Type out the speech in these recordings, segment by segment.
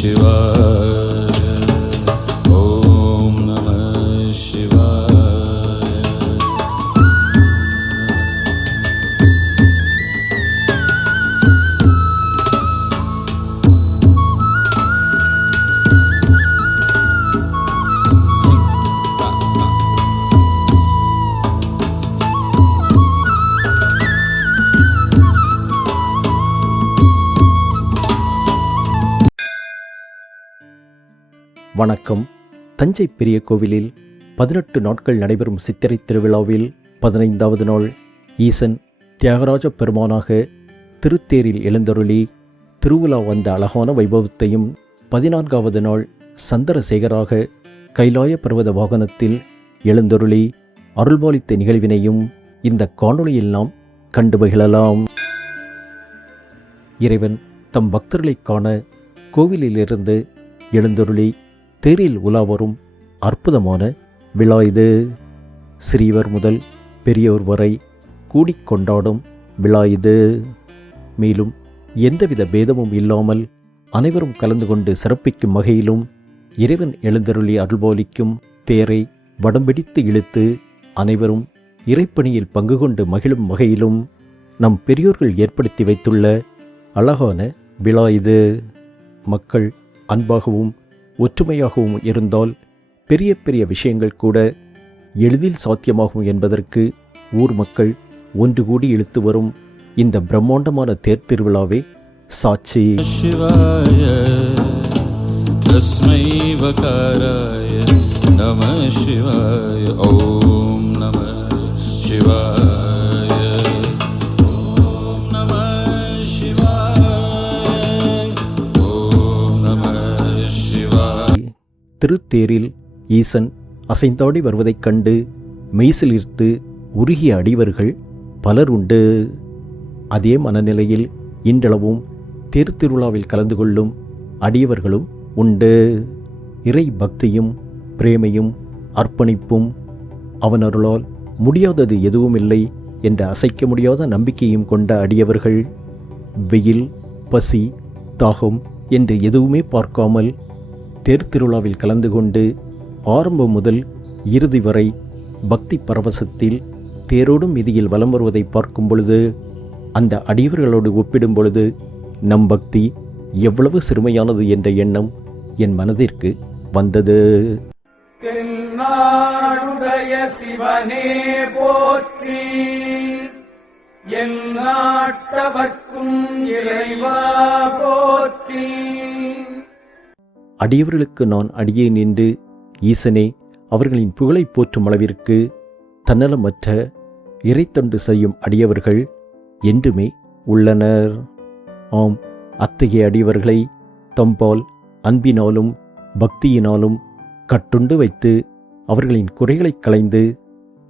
शिवाय ओम नमः शिवाय। வணக்கம். தஞ்சை பெரிய கோவிலில் 18 நாட்கள் நடைபெறும் சித்திரை திருவிழாவில் 15வது நாள் ஈசன் தியாகராஜ பெருமானாக திருத்தேரில் எழுந்தருளி திருவிழா வந்த அழகான வைபவத்தையும் 14வது நாள் சந்திரசேகராக கைலாய பர்வத வாகனத்தில் எழுந்தருளி அருள்பாலித்த நிகழ்வினையும் இந்த காணொளியில் நாம் கண்டு மகிழலாம். இறைவன் தம் பக்தர்களை காண கோவிலிலிருந்து எழுந்தருளி தேரில் உலா வரும் அற்புதமான விழா இது. சிறியவர் முதல் பெரியவர் வரை கூடிக் கொண்டாடும் விழா இது. மேலும் எந்தவித பேதமும் இல்லாமல் அனைவரும் கலந்து கொண்டு சிறப்பிக்கும் வகையிலும் இறைவன் எழுந்தருளி அருள்பாலிக்கும் தேரை வடம்பிடித்து இழுத்து அனைவரும் இறைப்பணியில் பங்கு கொண்டு மகிழும் வகையிலும் நம் பெரியோர்கள் ஏற்படுத்தி வைத்துள்ள அழகான விழா இது. மக்கள் அன்பாகவும் ஒற்றுமையாகவும் இருந்தால் பெரிய பெரிய விஷயங்கள் கூட எளிதில் சாத்தியமாகும் என்பதற்கு ஊர் மக்கள் ஒன்று கூடி இழுத்து வரும் இந்த பிரம்மாண்டமான தேர் திருவிழாவே சாட்சி. शिवाय तस्मै वकाराय नमः शिवाय ओम नमः शिवाय ओम नमः शिवाय ओम नमः शिवाय। திருத்தேரில் ஈசன் அசைந்தாடி வருவதைக் கண்டு மெய்சிலிர்த்து உருகிய அடியவர்கள் பலர் உண்டு. அதே மனநிலையில் இன்றளவும் தேர் திருவிழாவில் கலந்து கொள்ளும் அடியவர்களும் உண்டு. இறை பக்தியும் பிரேமையும் அர்ப்பணிப்பும் அவன் அருளால் முடியாதது எதுவுமில்லை என்ற அசைக்க முடியாத நம்பிக்கையும் கொண்ட அடியவர்கள் வெயில் பசி தாகம் என்று எதுவுமே பார்க்காமல் தேர் திருவிழாவில் கலந்து கொண்டு ஆரம்பம் முதல் இறுதி வரை பக்தி பரவசத்தில் தேரோடும் வீதியில் வலம் வருவதை பார்க்கும் பொழுது அந்த அடியவர்களோடு ஒப்பிடும் பொழுது நம் பக்தி எவ்வளவு சிறுமையானது என்ற எண்ணம் என் மனதிற்கு வந்தது. தென்னாடுடைய சிவனே போற்றி, என் நாட்டவர்க்கும் இறைவா போற்றி. அடியவர்களுக்கு நான் அடியே நின்று ஈசனே அவர்களின் புகழை போற்றும் அளவிற்கு தன்னலமற்ற இறைத்தொண்டு செய்யும் அடியவர்கள் என்றுமே உள்ளனர். ஆம், அத்தகைய அடியவர்களை தம்பால் அன்பினாலும் பக்தியினாலும் கட்டுண்டு வைத்து அவர்களின் குறைகளை களைந்து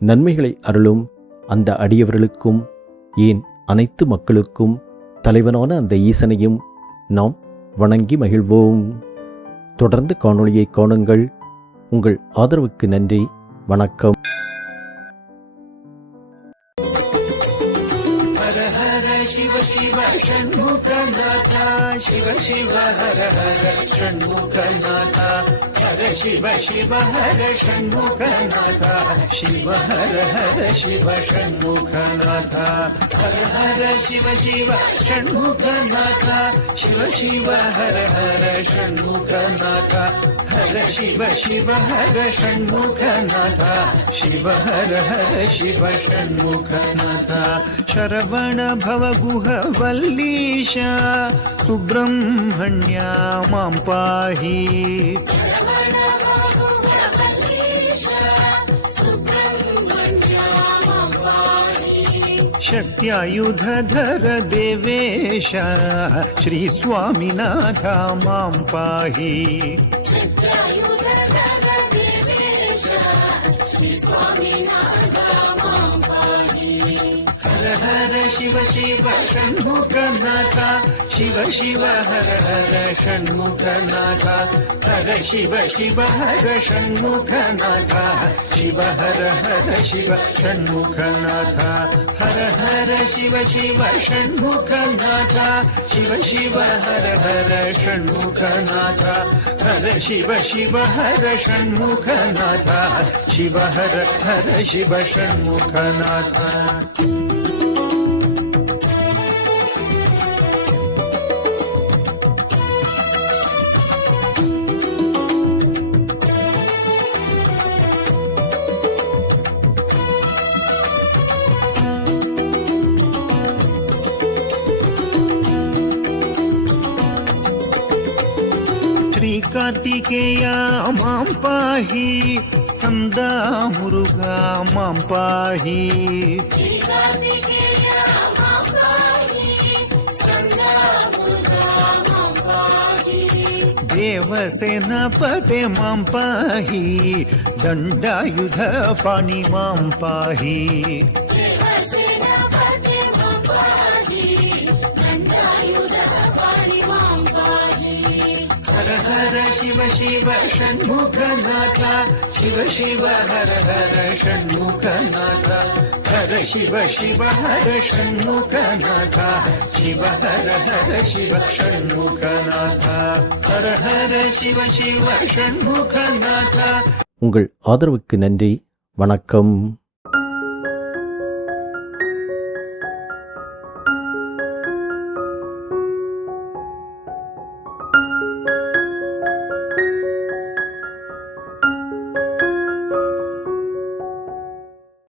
நன்மைகளை அருளும் அந்த அடியவர்களுக்கும் ஏன் அனைத்து மக்களுக்கும் தலைவனான அந்த ஈசனையும் நாம் வணங்கி மகிழ்வோம். தொடர்ந்து காணொளியை காணுங்கள். உங்கள் ஆதரவுக்கு நன்றி. வணக்கம். शिव शिव षण्मुखनाथा, शिव शिव हर हर षण्मुखनाथा, हर शिव शिव हर षण्मुखनाथा, शिव हर हर शिव षण्मुखनाथा, हर हर शिव शिव षण्मुखनाथा, शिव शिव हर हर षण्मुखनाथा, हर शिव शिव हर षण्मुखनाथा, शिव हर हर शिव षण्मुखनाथा, शरवण भव गुह वल्लीश सुब्रह्मण्या मां पाहि, शक्त्यायुधधर देवेश श्री स्वामिनाथ मां पाहि, हर हर शिव शिव षण्मुखनाथ शिव शिव हर हर षण्मुखनाथ हर शिव शिव हर षण्मुखनाथ शिव हर हर शिव षण्मुखनाथ हर हर शिव शिव षण्मुखनाथ शिव शिव हर हर षण्मुखनाथ हर शिव शिव हर षण्मुखनाथ शिव हर हर शिव षण्मुखनाथ कार्तिकेया मां पाहि स्कंदा मुरुगा मां पाहि देवसेनापते मां पाहि दण्डायुध पाणि मां पाहि हर हर शिव शिव षण्मुखनाथ शिव शिव हर हर षण्मुखनाथ हर शिव शिव हर षण्मुखनाथ शिव हर हर शिव षण्मुखनाथ हर हर शिव शिव षण्मुखनाथ உங்கள் ஆதரவுக்கு நன்றி. வணக்கம்.